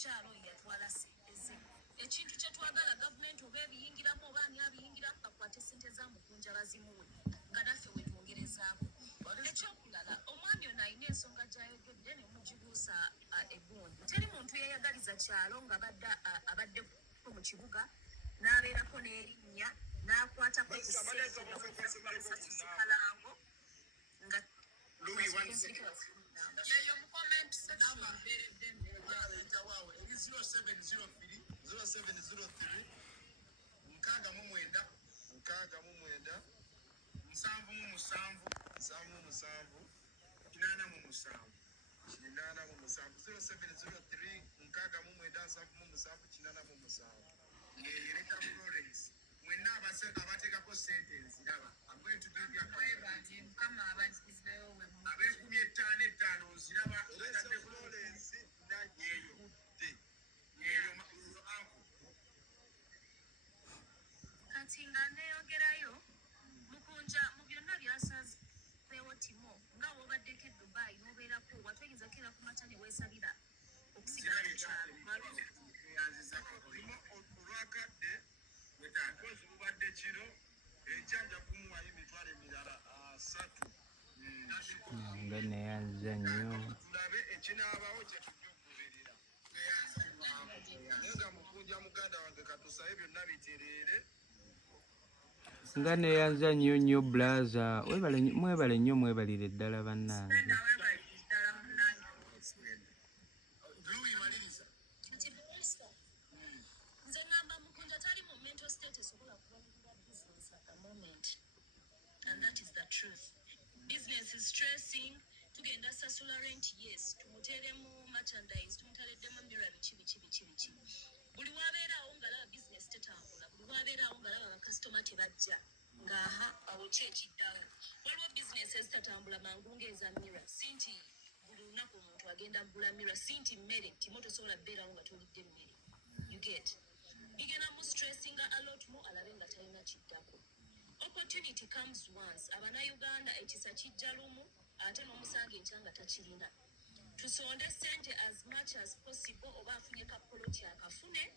omukyalo yatwala ssente ze ekintu kye twagala gavumenti oba ebiyingiramu oba ani abiyingiramu bakwate ssente za Mukunja bazimuwe nga naffe wetwongerezaako. Ekyokulala omwami ono alina ensonga gy'ayogedde ne mugibuusa eggundi. Teri muntu yeeyagaliza kyalo nga abadde mu kibuga n'abeerako n'erinnya n'akwatako kalango nga yeyo mu comment section mbeeredde entawawe eri 0703 nkaaga mu mwenda 87 ng'ereka Florence mwenna abateekako ssente nziraba ab'enkumi 5 nziraba etadde Florence nayeyo kati nga neeyogerayo Mukunja mu byonna byasazeewo Timo nga w'obaddeko e Dubai n'obeerako watwegezako era ku makya ne weesabira okusigala mu kyalo olwakadde wetakozi mubadde kiro ejjanja kumuwayo emitwalo emirala 3 nga neyanza nnyo tulabe ekinaabawo kye tujja okugoberera naye nga Mukunja muganda wange katusabe byonna bitereere nga neyanza nnyo blaza mwebale nnyo mwebalire ddala bannange. nze ngamba Mukunja tali mu mental state esobola kubalirira business at the moment and that is the truth. Business is stressing. Tugenda sasula rent, yes, tumuteremu merchandise, tumutaleddemu mirror biki buli wabeerawo ngalaba business tetambula, buli wabeerawo ngalaba bakasitoma tebajja ng'aha awo ki ekiddawo. Waliwo business ezitatambula mangu ng'eza mirror, sinti buli lunaku omuntu agenda kugula mirror, sinti mmere Timo tosobola beerawo nga tolidde mmere, you get. Igenda mu stressinga a lot more alabe nga talina kiddako. Opportunity comes once. Abannayuganda ekisa kijja lumu ate n'omusanga enkya nga takirina. Tusonde ssente as much as possible oba afunye kapoloti akafune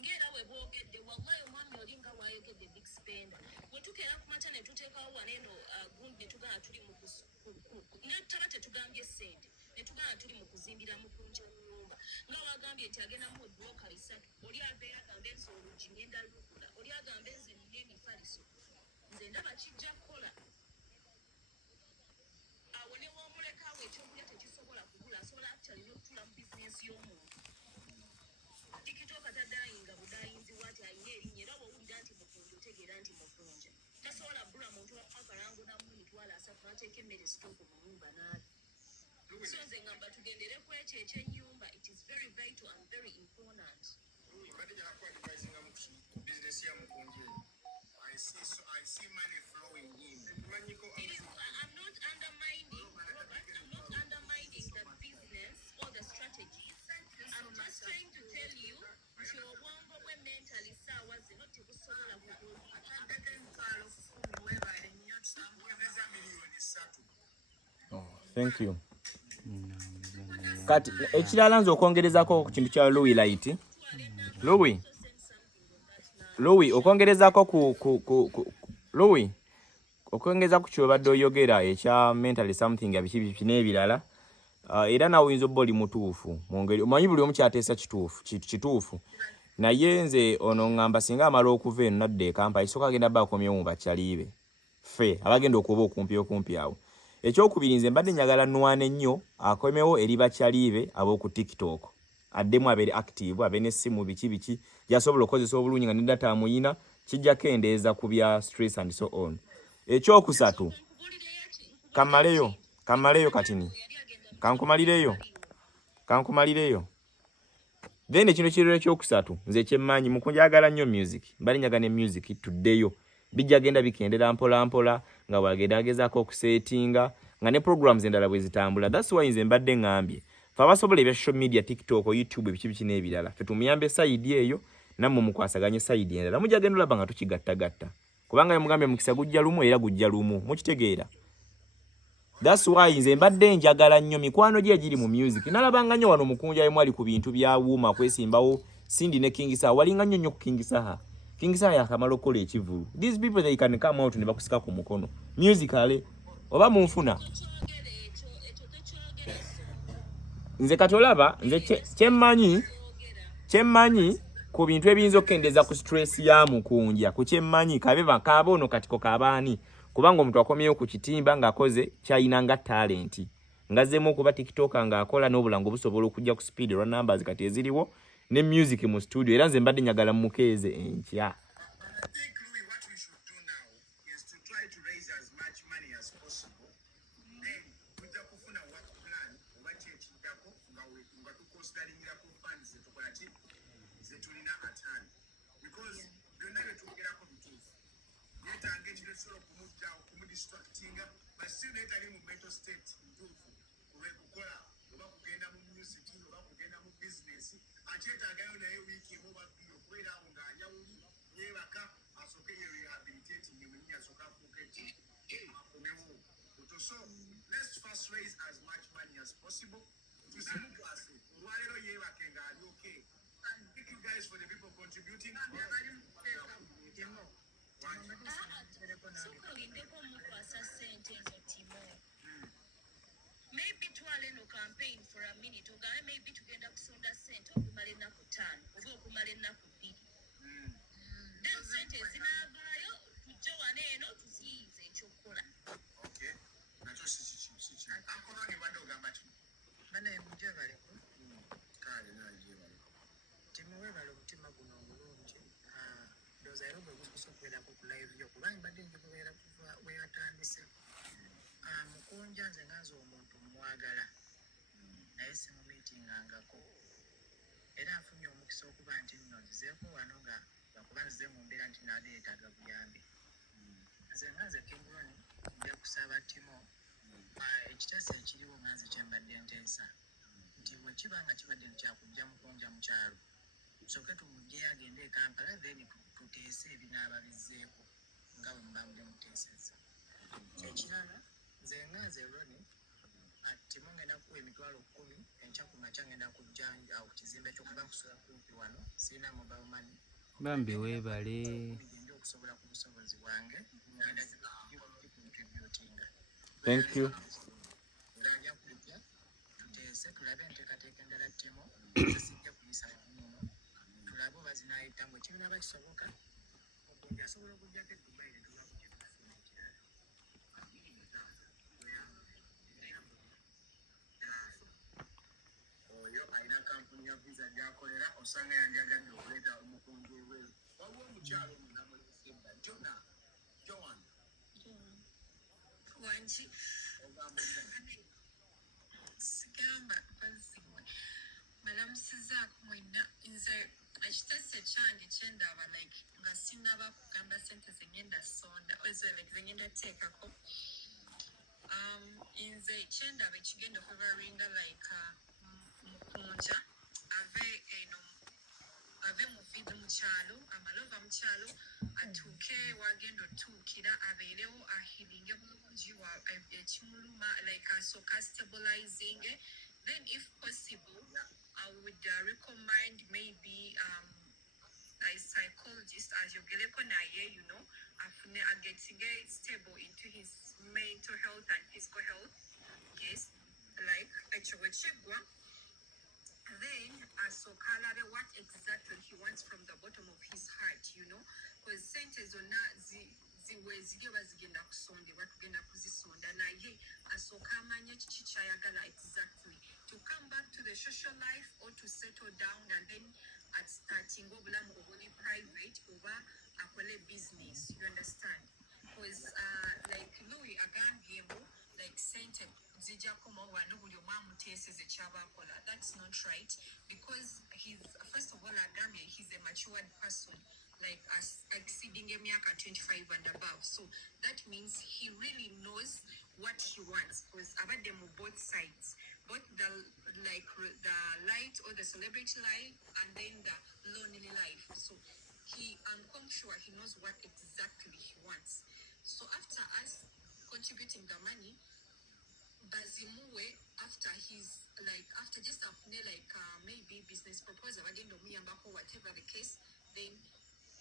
ng'era we boogedde wallahi omwami oli nga waayogedde big spender. Bwe tukeera ku makya ne tuteekawo waneeno gundi ne tugamba tuli mu netaba tetugambye ssente ne tugamba tuli mu kuzimbira Mukunja nnyumba nga wagambye nti agenda mu bbulooka 3 oli abeera agambe nze olugi ngenda lugula oli agambe nze nina emifaliso nze ndaba kijja kukola awo ne woomulekaawo ekyokulya tekisobola kugula asobola actually n'okutula mu bizinensi y'omuntu. TikTok atadayinga budayinzi wati ayina erinnya era bw'owulira nti Mukunja otegeera nti Mukunja tasobola bbula muntu akalango namu emitwalo 3 n'ateeka emmere sitooku mu nnyumba n'ali. So nze ngamba tugendere ku ekyo ekyennyumba, it is very vital and very important. I see money flowing in. I'm not undermining, Robert, I'm not undermining the business or the strategies. I'm just trying to tell you nti obwongo bwe mentally saawa zino tebusobola Thank you. Kati ekirala nze okwongerezako ku kintu kya Louis Light. Louis okwongerezako Louis okwongeza ku kyobadde oyogera ekya mentally something biki n'ebirala era nawe oyinza obba oli mutuufu mu ngeri omanyi buli omu kyateesa kituufu naye nze ono ngamba singa amala okuva eno nadde Kampala isooka agenda bba akomyewo mu bakyaliibe ffe abagenda okuba okumpi awo. Ekyokubiri nze mbadde njagala nnwane nnyo akomewo eri bakyaliibe ab'oku TikTok addemu abeere active abe n'essimu biki gy'asobola okukozesa obulungi nga ne data amuyina kijjako endeeza ku bya stress and so on. Ekyokusatu kamaleyo katini kankumalireyo then ekino kiriro ekyokusatu nze kyemmanyi mukunjagala nnyo music mbali njaga ne music tuddeyo bijja genda bikendera mpola nga wagenda agezaako okusetinga nga ne programs endala bwe zitambula. That's why nze mbadde ngambye fe abasobola ebya social media TikTok o YouTube biki n'ebirala fe tumuyambe side eyo nammwe mukwasaganye side endala mujja genda olaba nga tukigattagatta kubanga mugambye mukisa gujja lumu era gujja lumu mukitegeera That's why nze mbadde njagala nnyo mikwano gye giri mu music. Nalabanga nnyo wano mukunja yemu ali ku bintu bya Wuma kwesimbawo Cindy ne King Saha. Walinga nnyo ku King Saha. King Saha yakamala okukola ekivulu. These people they can come out ne bakusika ku mukono. Musically oba munfuna. Nze katolaba nze kyemmanyi ku bintu ebiyinza okukendeza ku stress ya mukunja ku kyemmanyi kabeba kabono katiko kabaani kubanga omuntu akomyeyo ku kitimba ng'akoze kyayina nga talenti ngazzemu okuba tiktoka ng'akola n'obulango busobola okujja ku speed run numbers kati eziriwo ne music mu studio era nze mbadde njagala mukeeze enkya. So let's first raise as much money as possible to see okay. Thank you guys for the people contributing. Maybe twale no campaign for a minute ogawe maybe tugenda kusonda sente okumala ennaku 5 oba okumala ennaku 2 then sente zinavaayo tujje wano eno tuziyize ekyokukola. Okay, nakyo si akoloni badde ogamba ki banaye mujje baleko kale najeebale temuweebala omutima guno omulungi ndowooza era bwe gukusookwerako ku live yo kubanga mbadde njikubeera kuva weyatandise mukunja nze nganze omuntu mwagala naye simumiitingangako era afunye omukisa okuba nti nno nzizeeko wano nga lwakuba nzize mu mbeera nti naade yeetaaga buyambi nze nganze Kimbroni nja kusaba Timo ekiteeso ekiriwo nganze kyembadde nteesa nti bwe kiba nga kibadde nkyakujja mukunja mu kyalo tusooke tumugyeyo agende e Kampala then tuteese ebinaaba bizzeeko nga bwe muba mudde muteesezza kyekirala nze nganze Roni Timo ngenda kuwa emitwalo 10 enkya ku makya ngenda kujja awo ku kizimbe ky'okuba nkusula kumpi wano sirina mobile money bambi weebale ngenda okusobola ku busobozi bwange ngenda contributinga. Thank you. Era nja kujja tuteese tulabe enteekateeka endala Timo sijja kuyisa muno tulabe oba zinaayitamu ekibinaba kisoboka okunja asobola okujjako e Dubai ne tuba kujja tufuna ekirala. Oyo alina kampuni ya visa gy'akolera osanga yandyagadde okuleeta omukungu eweeru waliwo omukyalo omunamulimusemba jona joan Wanji sigamba bazimwe malamusizaako mwenna nze ekiteeso ekyange kyendaba like nga sinaba kugamba sente zengenda sonda ozo like zengenda teekako nze kyendaba ekigenda okuvaringa like mukunja ave mu vidi mu kyalo amalova mu kyalo atuuke wagenda otuukira abeerewo ahiringe bulungi ekimuluma like asooka stabilizing then if possible I would recommend maybe a psychologist ayogereko naye you know afune agetinge stable into his mental health and physical health yes like ekyo bwe kiggwa then asooka alabe what exactly he wants from the bottom of his heart you know because sente zonna ziri oba zigenda kusondebwa tugenda kuzisonda naye asooka amanye kiki kyayagala exactly to come back to the social life or to settle down and then at starting obulamu obuli private oba akole business you understand because like Louis agambyemu like sente zijja koma wano buli omu amuteeseze kyaba akola that's not right because he's first of all agambye he's a matured person like exceeding emyaka 25 and above so that means he really knows what he wants because abadde mu both sides both the like the light or the celebrity life and then the lonely life so I'm quite sure he knows what exactly he wants so after us contributing the money bazimuwe after his like after just after like maybe business proposal bagenda omuyambako whatever the case, then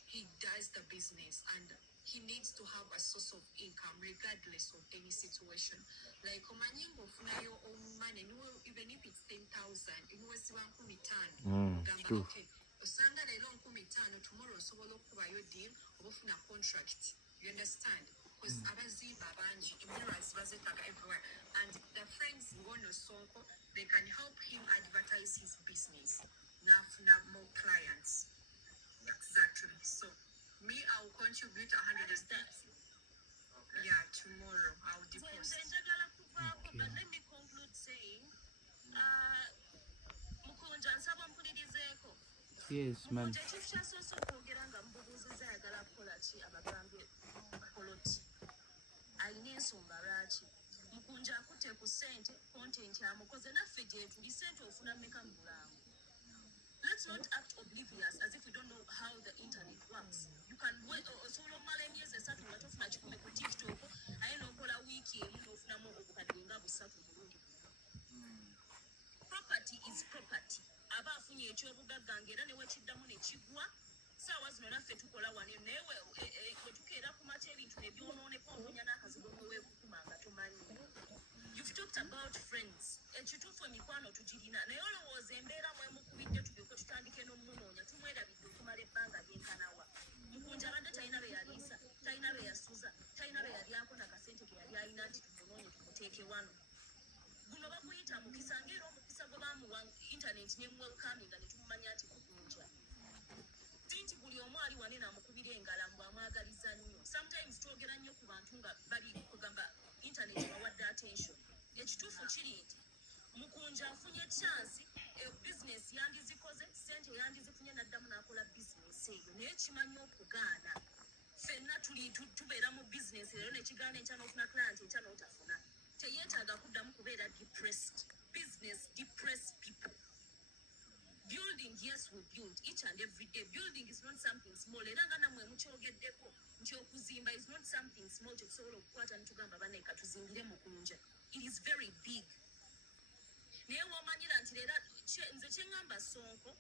he does the business and he needs to have a source of income regardless of any situation. Like omanyingo ofunayo money even if it's 10,000 niwe siba 15,000 gamba okay osanga lero 15,000 tomorrow osobola okubayo deal obufuna contract, you understand, because abazimba abangi mirrors bazetaga everywhere and the friends ngono Sonko they can help him advertise his business nafuna more clients. Exactly. So me, I will contribute 100%. Okay. Yeah, tomorrow I will deposit. Okay. But let me conclude saying, Mukunja nsaba mpulirizeeko. Yes, ma'am. Mukunja chief kyasoose okwogera nga mubuuziza ayagala kukola ki abagambye poloti. Alina ensonga lwaki. Mukunja akutte ku ssente content amukoze naffe gye tuli ssente ofuna mmeka mu Bulango. Let's not act oblivious as if we don't know how the internet works. You can wait solo mala emyezi esatu nga tofuna kikumi ku TikTok aye n'okola wiiki eri n'ofunamu obukadde nga busatu bulungi. Property is property. Aba afunye ekyobugagga ng'era ne wekiddamu ne kigwa. Saawa zino naffe tukola wano naye we tukeera ku mata ebintu ne byonooneka omunya n'akazibu weekukuma nga tomanyi. You've talked about friends. Ekituufu emikwano tugirina naye olowooza embeera mwemukubidde tulyoke tutandike n'omunoonya tumwerabidde okumala ebbanga lyenkanawa. Mukunja abadde talina be yaliisa, talina be yasuza, talina be yalyako nakasente ke yali alina nti tumunoonye tumuteeke wano. Guno baguyita mukisa ng'era omukisa gwe bamuwa intaneti nemwelkaminga ne tumumanya nti Mukunja. Tinti buli omu ali wane n'amukubira engala mbu amwagaliza nnyo. Sometimes twogera nnyo ku bantu nga bali kugamba internet bawadde attention. Ekituufu kiri nti Mukunja afunye chance business yandizikoze sente yandizifunye n'addamu n'akola business eyo naye kimanyi okugaana. Ffenna tubeera mu business leero nekigaana enkya n'ofuna client enkya n'otafuna. Teyeetaaga kuddamu kubeera depressed. Business depress people. Building, yes, we build each and every day. Building is not something small. Era nga namwe mukyogeddeko nti okuzimba is not something small kyokusobola okukwata nitugamba baneka tuzimbire Mukunja. It is very big. Naye wamanyira nti leero nze kyeŋŋamba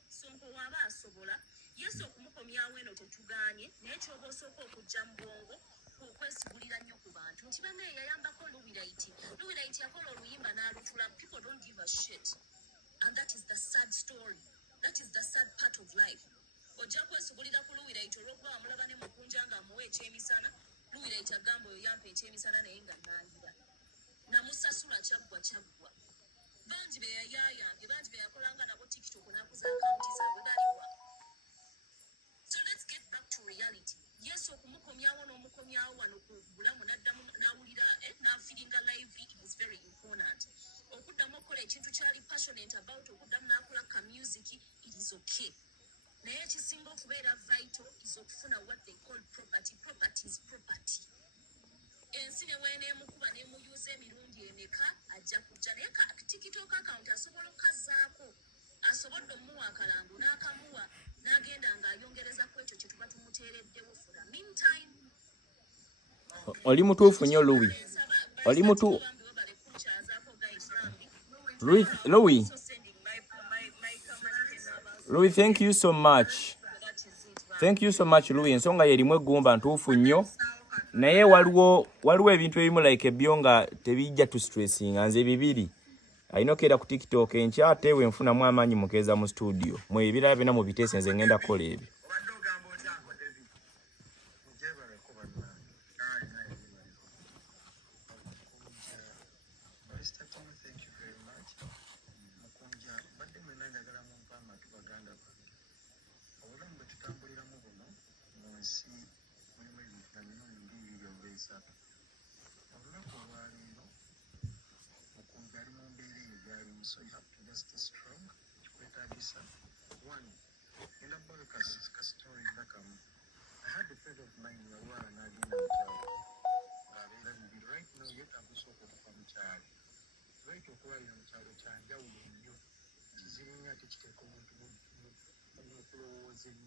Sonko waaba asobola yesu okumukomyawo eno tetugaanye naye kyoba osooka okujja mu bwongo okwesigulira nnyo ku bantu nti banne yayambako Luwiraiti yakola oluyimba n'alutula. People don't give a shit and that is the sad story. That is the sad part of life. Ojja kwesigulira ku Luwiraiti olw'okuba wamulaba ne Mukunja ng'amuwa ekyemisana. Luwiraiti agamba oyo yampa ekyemisana naye nga nnangira namusasula kyaggwa. Bangi be yayaayange, bangi be yakolanga nabo TikTok n'akuza akaunti zaabwe baliwa. So let's get back to reality. Yes, okumukomyawo n'omukomyawo wano ku bulamu n'addamu n'awulira n'afiringa live, it is very important. Okuddamu okukola ekintu kyali passionate about, okuddamu n'akola ka music, it is okay. Naye ekisinga okubeera vital is okufuna what they call property. Property is property. Ensi ne weeneemukuba n'emuyuuza emirundi emeka ajja kujja naye ka TikTok account asobola okukazzaako. Asobodde omuwa akalango n'akamuwa n'agenda ng'ayongereza ku ekyo kye tuba tumuteereddewo for the meantime. Oli mutuufu nnyo Louis. Oli mutu Louis, thank you so much. Thank you so much Louis. Ensonga yerimu eggumba ntuufu nnyo. Naye waliwo ebintu ebimu like ebyo nga tebijja tu stressinga nze bibiri. Alina okeera ku TikTok enkya ate we nfunamu amaanyi mukeeza mu studio. Mwe ebirala byonna mu biteese nze ngenda kukola ebyo. So you have to just stay strong. One, in a story that I had a friend of mine who was right now yet I'm so from child. Right to cry in child child zimwe ati kiteko muntu close in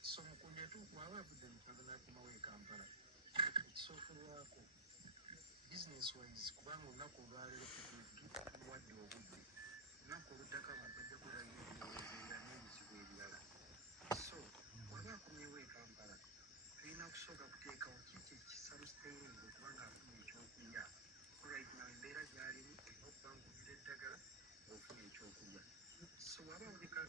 so mukunja tu waba budde mutagala kumaweka Kampala so wako business wise kubanga olunaku olwaleero tumuwadde obudde olunaku oluddako abantu bajja kulabira ebirowoozo ebirala n'ebizibu ebirala so waba akomyewo e Kampala tulina kusooka kuteekawo kiki ekisalusitaining okubanga afuna ekyokulya right now embeera gy'alimu olina okuba ng'ovula eddagala ng'ofuna ekyokulya so waba oleka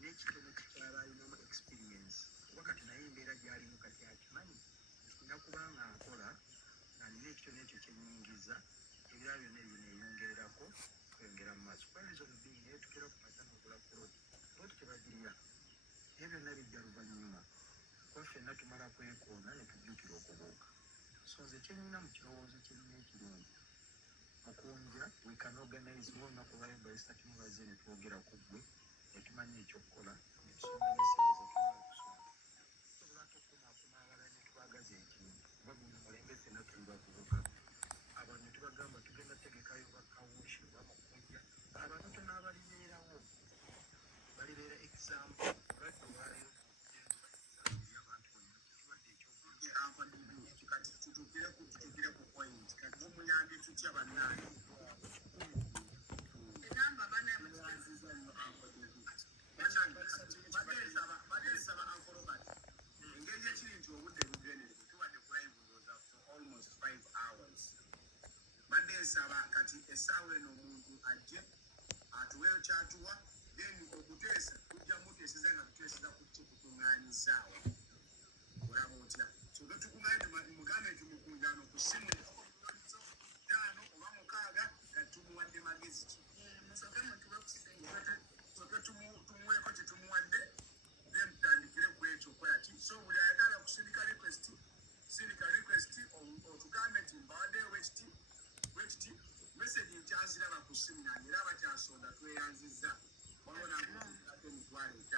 n'ekitono kikyala alinamu experience kuba kati naye embeera gy'alimu kati akimanyi nina kubanga nkola nalina ekitono ekyo kyennyingiza ebirala byonna ebyo neeyongererako kweyongera mu maaso kuba reason being naye tukera ku mata n'ogula ploti ploti tebagirya naye byonna bijja luvannyuma kuba ffenna tumala kwekoona ne tujjukira okubuuka so nze kyenyina mu kirowoozo kyennina ekirungi mukunja we can organize olunaku lwayo balista tumubaze ne twogera ku ggwe ne tumanya ekyokukola ne tusonga n'essente zetumala okusonga sobola tokumaakuma abalala ne tubagaza ekintu kuba guno mulembe ffenna tuli bavubuka abantu ne tubagamba tugenda tegekayo bakawushi oba mukunja abantu n'abalibeerawo balibeera example olwadde olwaleero tutukire ku point kati mumuyambye tutya bannange egamba baneesaba Uncle Robert engeri ekiri nti obudde bugenere tuwadde ku live ndowooza for almost 5 hours baneesaba kati essaawa eno omuntu ajje atuweyo kyatuwa then okuteesa tujja muteeseza nga tuteeseza ku kikukuŋŋaanyisaawa olaba otya so totukuŋŋaanye mugambe nti mukunjano ku ssimu ttaano oba mukaaga kati tumuwadde magezi ki tumuweeko kyetumuwadde then tutandikire ku ekyo kola ki so buli ayagala kusindika request otugambe nti mbawaddeyo wekiti message nkyaziraba ku ssimu yange era abakyasonda tweyanzizza waliwo naate emitwalo 5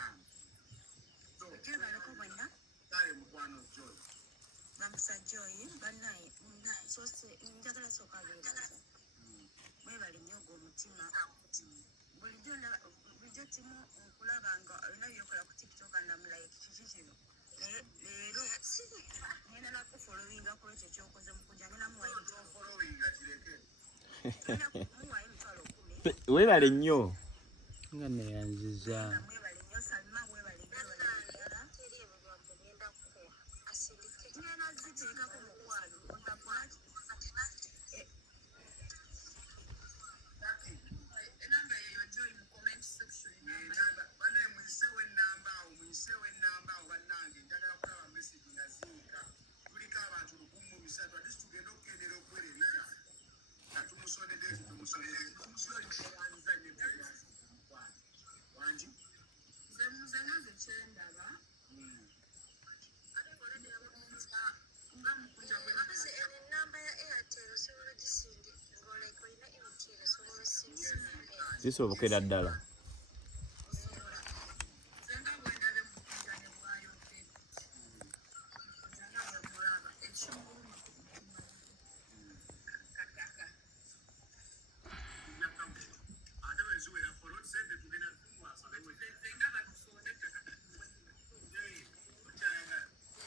kale mukwano Joy bamusa Joy bannaye njagala sooka beebaza mwebale nnyo ogw'omutima bulijjo timu nkulaba nga olina byokola ku TikTok ndamulaye kiki kino leero ngenda nakufolowinga ku ekyo ekyokoze mukuja ngenda muwayo emitwalo 10 weebale nnyo nga neyanziza mwebale nnyo Salma mwebale nnyo ngenda ziteekako mukwalo ondakwaki enamba yeyo Joy mu comment section banaye muyiseewo ennamba awo bannange njagala kulaba message nga ziika kuliko abantu 1,300 ati tugenda okugendera okuwera ebita nga tumusonedde tumusonedeomusoolianza wangi nze muzena ze kyendaba nga mukunja bwe enamba ya Airtel osobola ogisindi ng'oleka olina MTN osobola osinza zisobokera ddala zenga bwendabe mukunja ne bwayogedde mukunja nga bwe mulaba ekimuluma ku mutima kataka ate weziwera folo sente tugenda zenga batusonde ettaka okyayagala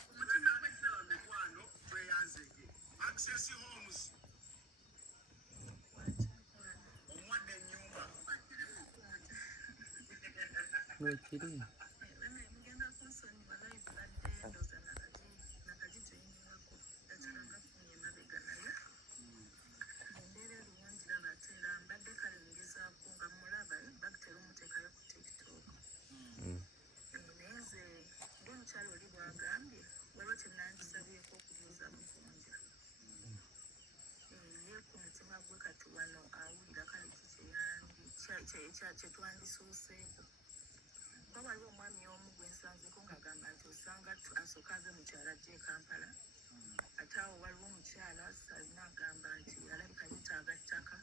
omutima gwe mikwano tweyanzege access homes omuwadde ennyumba wekiri mugenda kunsonyiwa live badde ndoza nakagijoyiningako dakika ngafunye emabega naye embeera eruwungira nateera mbadde kale ngezaako nga mulaba bakitera omuteekayo ku TikTok naye nze ng'omukyalo oli bwagambye waliwo kyenandisabyeko okubuuza mukunja ye ku mutima gwe kati wano awulira kale kyetwandisuuseeko kuba waliwo omwami omu gwe nsanzeko ng'agamba nti osanga asooka ave mukyala ajja e Kampala ate awo waliwo omukyala Salina agamba nti alabika yeetaaga ttaka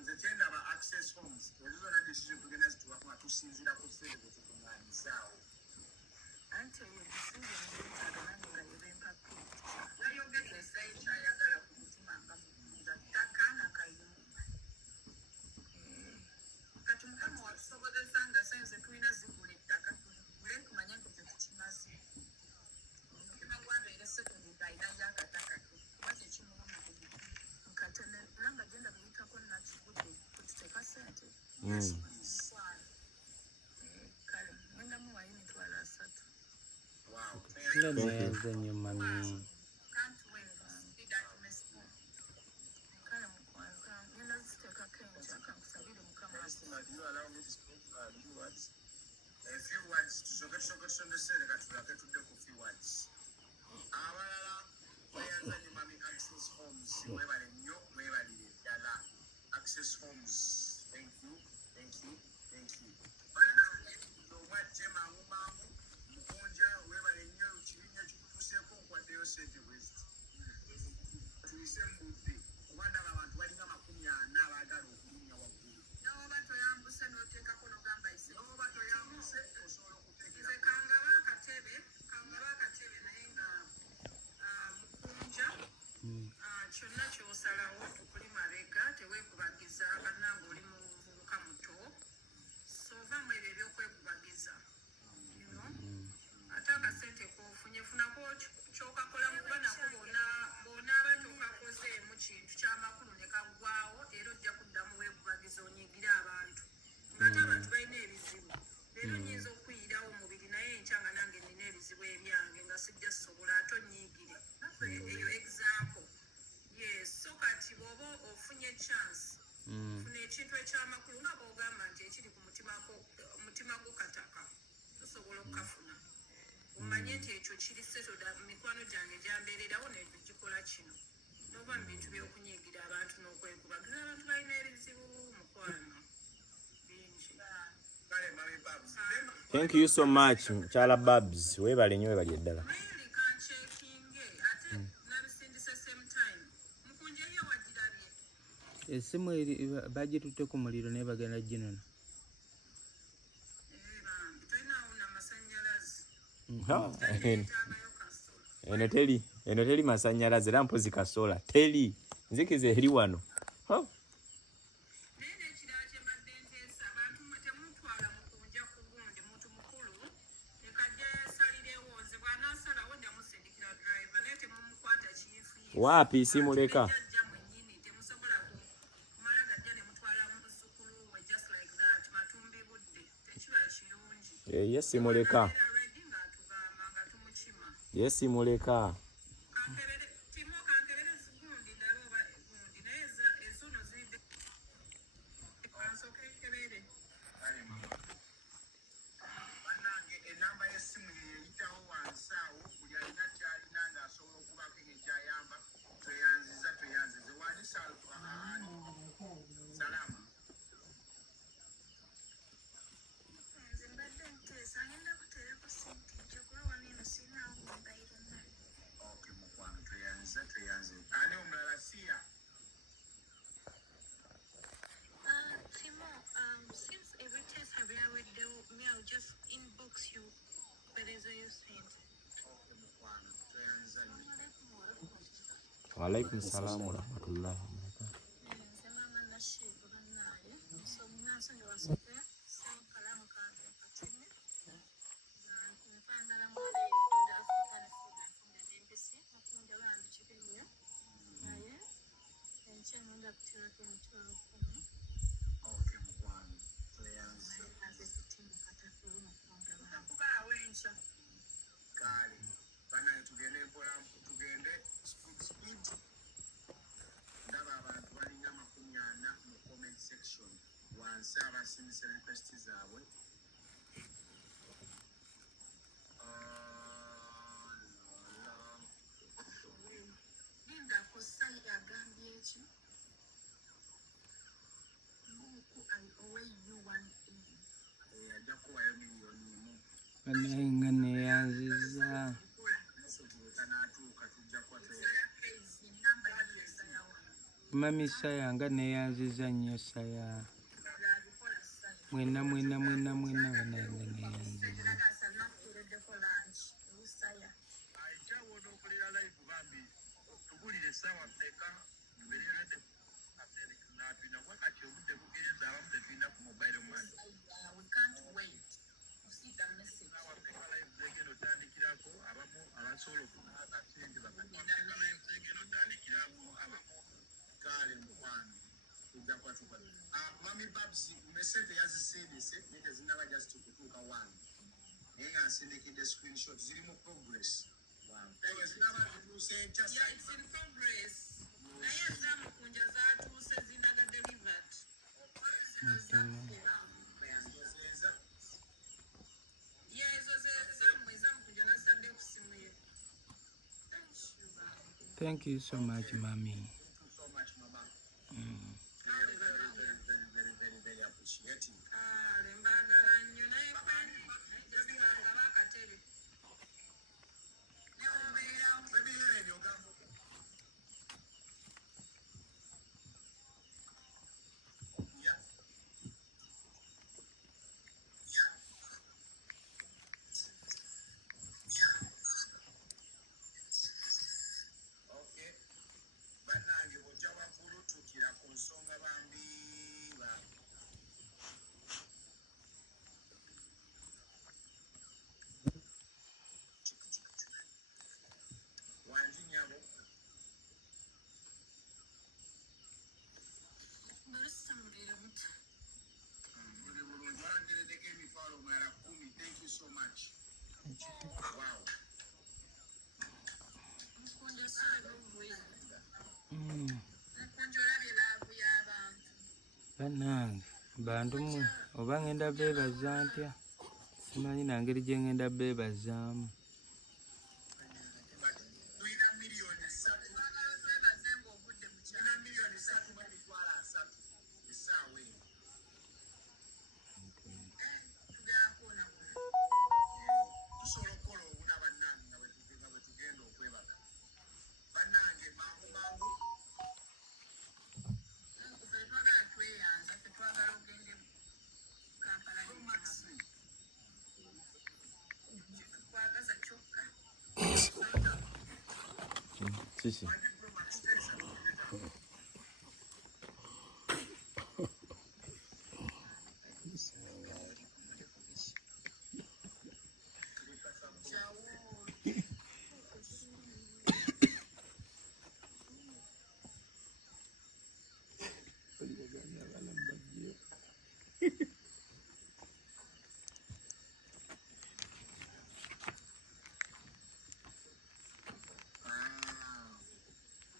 nze kyendaba access homes ezo zonna decision tugenda zituwako nga tusinzira ku ssente zetukuŋŋaanyisaawo anti eyo decision yeetaaga nange nga yebempapiti yayogedde esayi kyayagala ku mutima nga mukunja ttaka na kayumba kati mukama watusobozesa nga senze tulina zigula ettaka tuligule tumanye nti ekyo tukimaze omutima gwabeere sekundu ayinayo akataka kuba kyekimuluma ku mutima Yes, please. Kale, mwenda muwayo emitwalo 3. Wow. nga neyanzanya mami Can't wait. Did that miss me? Kale mukwano ngenda ziteekako enkya kankusabire mukama Christina, do you allow me to speak a few words? A few words. Tushoke tusondesere katulake tudde ku few words. Abalala bayanzanye mami Access Homes. Mwebale nnyo, mwebalire ddala. Access Homes. Thank you. Bana omwajje mangu mukunja webale nnyo kibinya kikutuuseeko nkwaddeyo sente West. Tuyise mbudde kuba ndaba abantu balina 40 abaagala okulinnya waggulu. n'oba toyambuse n'oteekako n'ogamba ise N'oba toyambuse osobola okuteekera. nze kangaba akatebe naye nga mukunja kyonna ky'osalawo tukuli mabega teweekubagiza bannange oli mu buvubuka muto soovaamu ebyo ebyokwekubagiza ate akasente koofunye funako kyokakolamu kuba nako bw'onaaba tokakozeemu kintu kyamakulu ne kaggwawo era ojja kuddamu weekubagiza onyiigire abantu ngate abantu balina ebizibu leero nyinza okuyirawo omubiri naye enkya nga nange nina ebizibu ebyange nga sijja sobola ate onyiigire eyo example yes so kati bw'oba ofunye chance funa ekintu ekyamakulu nga bw'ogamba nti ekiri ku mutima gwo kataka tosobola okukafuna omanye nti ekyo kiri setoda mu mikwano gyange gyambeererawo negikola kino n'oba mu bintu by'okunyiigira abantu n'okwekubagiza abantu balina ebizibu mukwano bingi. Kale mami Babs. Thank you so much Chala Babs. Webale nnyo webali ddala. Really kanchekinge ate nabisindise same time mukunjeyo wagirabye esimu eri bagitutte ku muliro naye bagenda ginona bambi tolinawo n'amasannyalaze Eno taamayo kasola teri masannyalaze era mpozi kasola teri nzikiza eri wano. naye n'ekirala kye mbadde nteesa abantu temutwala mukunja ku gundi muntu mukulu ekajja yasalirewo nze bw'anaasalawo njamusindikira driver naye temumukwata kiifiiri Wapi simuleka? jjajja mwennyini temusobola kumala gajja ne mutwala mu zzukulu we just like that matumbi budde tekiba kirungi Yes simuleka. era ready ng'atugamba nga tumukima Yes simuleka. kankebere timo kankebere gundi ndaba oba gundi naye ezono ziridde kansooka ekebere Bannange enamba y'essimu yeeyitawo wansi awo buli alina ky'alina ng'asobola okubaako ekyayamba tweyanzize wani salama. nze mbadde nteesa ngenda kuteerako sente nkyo kuba wano eno sirinawo mobayiro mali. Okay mukwano tweyanze. Ani omulala siya? Timo, since every test have yaweddeo me I'll just inbox you mperezeyo sente. Okay mukwano tweyanze nnyo. Wa alaikum salaam wa rahmatullahi wa barakatuh. Nze maama Nashiru bannaaye so munansonyi wasooka kalamu kange akateme mpangala mwala eritunda African food enfunda n'embisi mutunda bambi kibi nnyo naye enkya ngenda kuteerako emitwalo 10 Okay mukwano tweyanze. aze kutimu katakewo mutunda bambi takubaawo enkya Kale bannange tugende mpola tugende speed. Ndaba abantu balina 40 mu comment section wansi abasindise request zaabwe. linda kosayi agambye eki buku I owe you 1 Ajja kuwayo miliyoni 1. naye nga neyanziza Tanaatuuka tujja kuba namba yagezayawa mami saya nga neyanziza nnyo saya mwena banaye nga neyanziza nakuteereddeko lanchi lusaya Aichawo n'okolera live bambi tugulire essaawa mmeka mbeeredde natulina kuba kati obudde bugereza abamu tetulina ku mobile money. we can't wait to see the message Essaawa mmeka live zegenda otandikirako abamu abasobola okufuna akasente bakatandika live zegenda otandikirako abamu. Kale mukwano tujja kuba tukola Mami Babs, umesente yazisindise nite zinaba just kutuka one. Nenga asindikide screenshot ziri mu progress. Wow. Zinaba zituse just Yeah, it's in progress. Naye zamukunja zatuse zindaga delivered. Yeah, ezo zamukunja nasande ku simu ye. Thank you so much, mommy. Thank you so much, Mama. Very appreciating. Lembagala nnyo naye kwani jasibanga bakatebe. Baby, here you go. Yeah. Okay. Banange bojja wakulutukira ku nsonga bambi bange. Wanji nyabo. Balusitambulira muto. Buli bulungi walandireddeko emitwalo omulala 10. Thank you so much. Wow. Mukunja saaga obuwe. Mm. Mukunja olabye laavu y'abantu. Bannange bantu mu oba ngenda beebaza ntya simanyi nangeri gye ngenda beebazaamu. Tulina miliyoni 3. Twebaze ng'ogudde mu kyalo. Tulina miliyoni 3 mu emitwalo 3 essaawa eno. Tugenda kuwona kuno. Tusobola okukola obuna bannange nga bwe tugenda okwebaga. Bannange mangu mangu. Ffe twagala tweyanza, ffe twagala ogende Kampala twagaza kyokka. Sisi.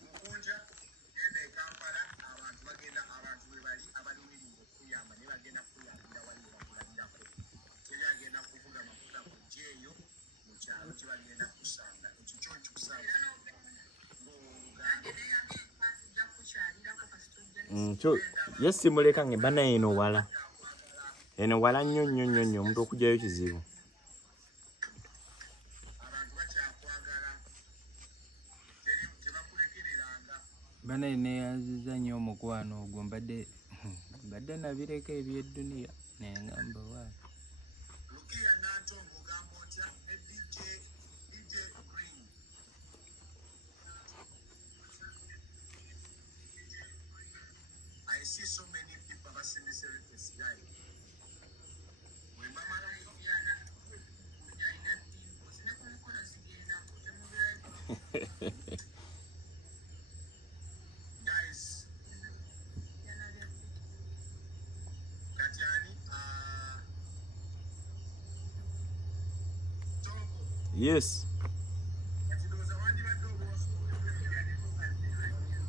Mukunja genda e Kampala abantu bagenda abantu bwe bali abalumiringa okuyamba naye bagenda kuyambira wali bakulabirako. Teri agenda kuvuga mafuta ku gyeyo mu kyalo kye bagenda kusanga. Ekyo kyo nkikusanga. Kyo ye simuleka nge bana eno wala. Eno wala nnyo nnyo nnyo nnyo omuntu okugyayo kizibu. Abantu bakyakwagala. Tebakulekereranga. Bana neeyanziza nnyo omukwano ogwo mbadde nabireka ebyedduniya naye ngamba waayi. Lukiya Nantongo ogamba otya ne DJ Green. I see so many people abasindise request yayo. Bwe mbamala guys, kati ani Tongo. Yes. Kati ndowooza wandibadde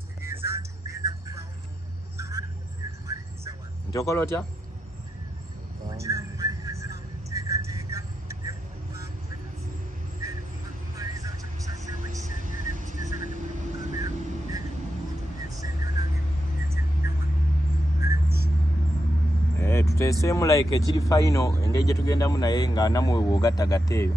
tegeeza nti ogenda kubawo tumaliriza wano. Ntokola otya? Tuteeseemu like ekiri final engeri gye tugendamu naye nga namwe woogattagatta eyo.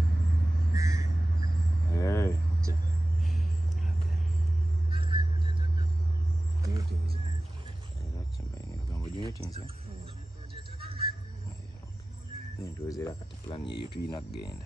Ndowooza era kati plan yeeyo tulina kugenda.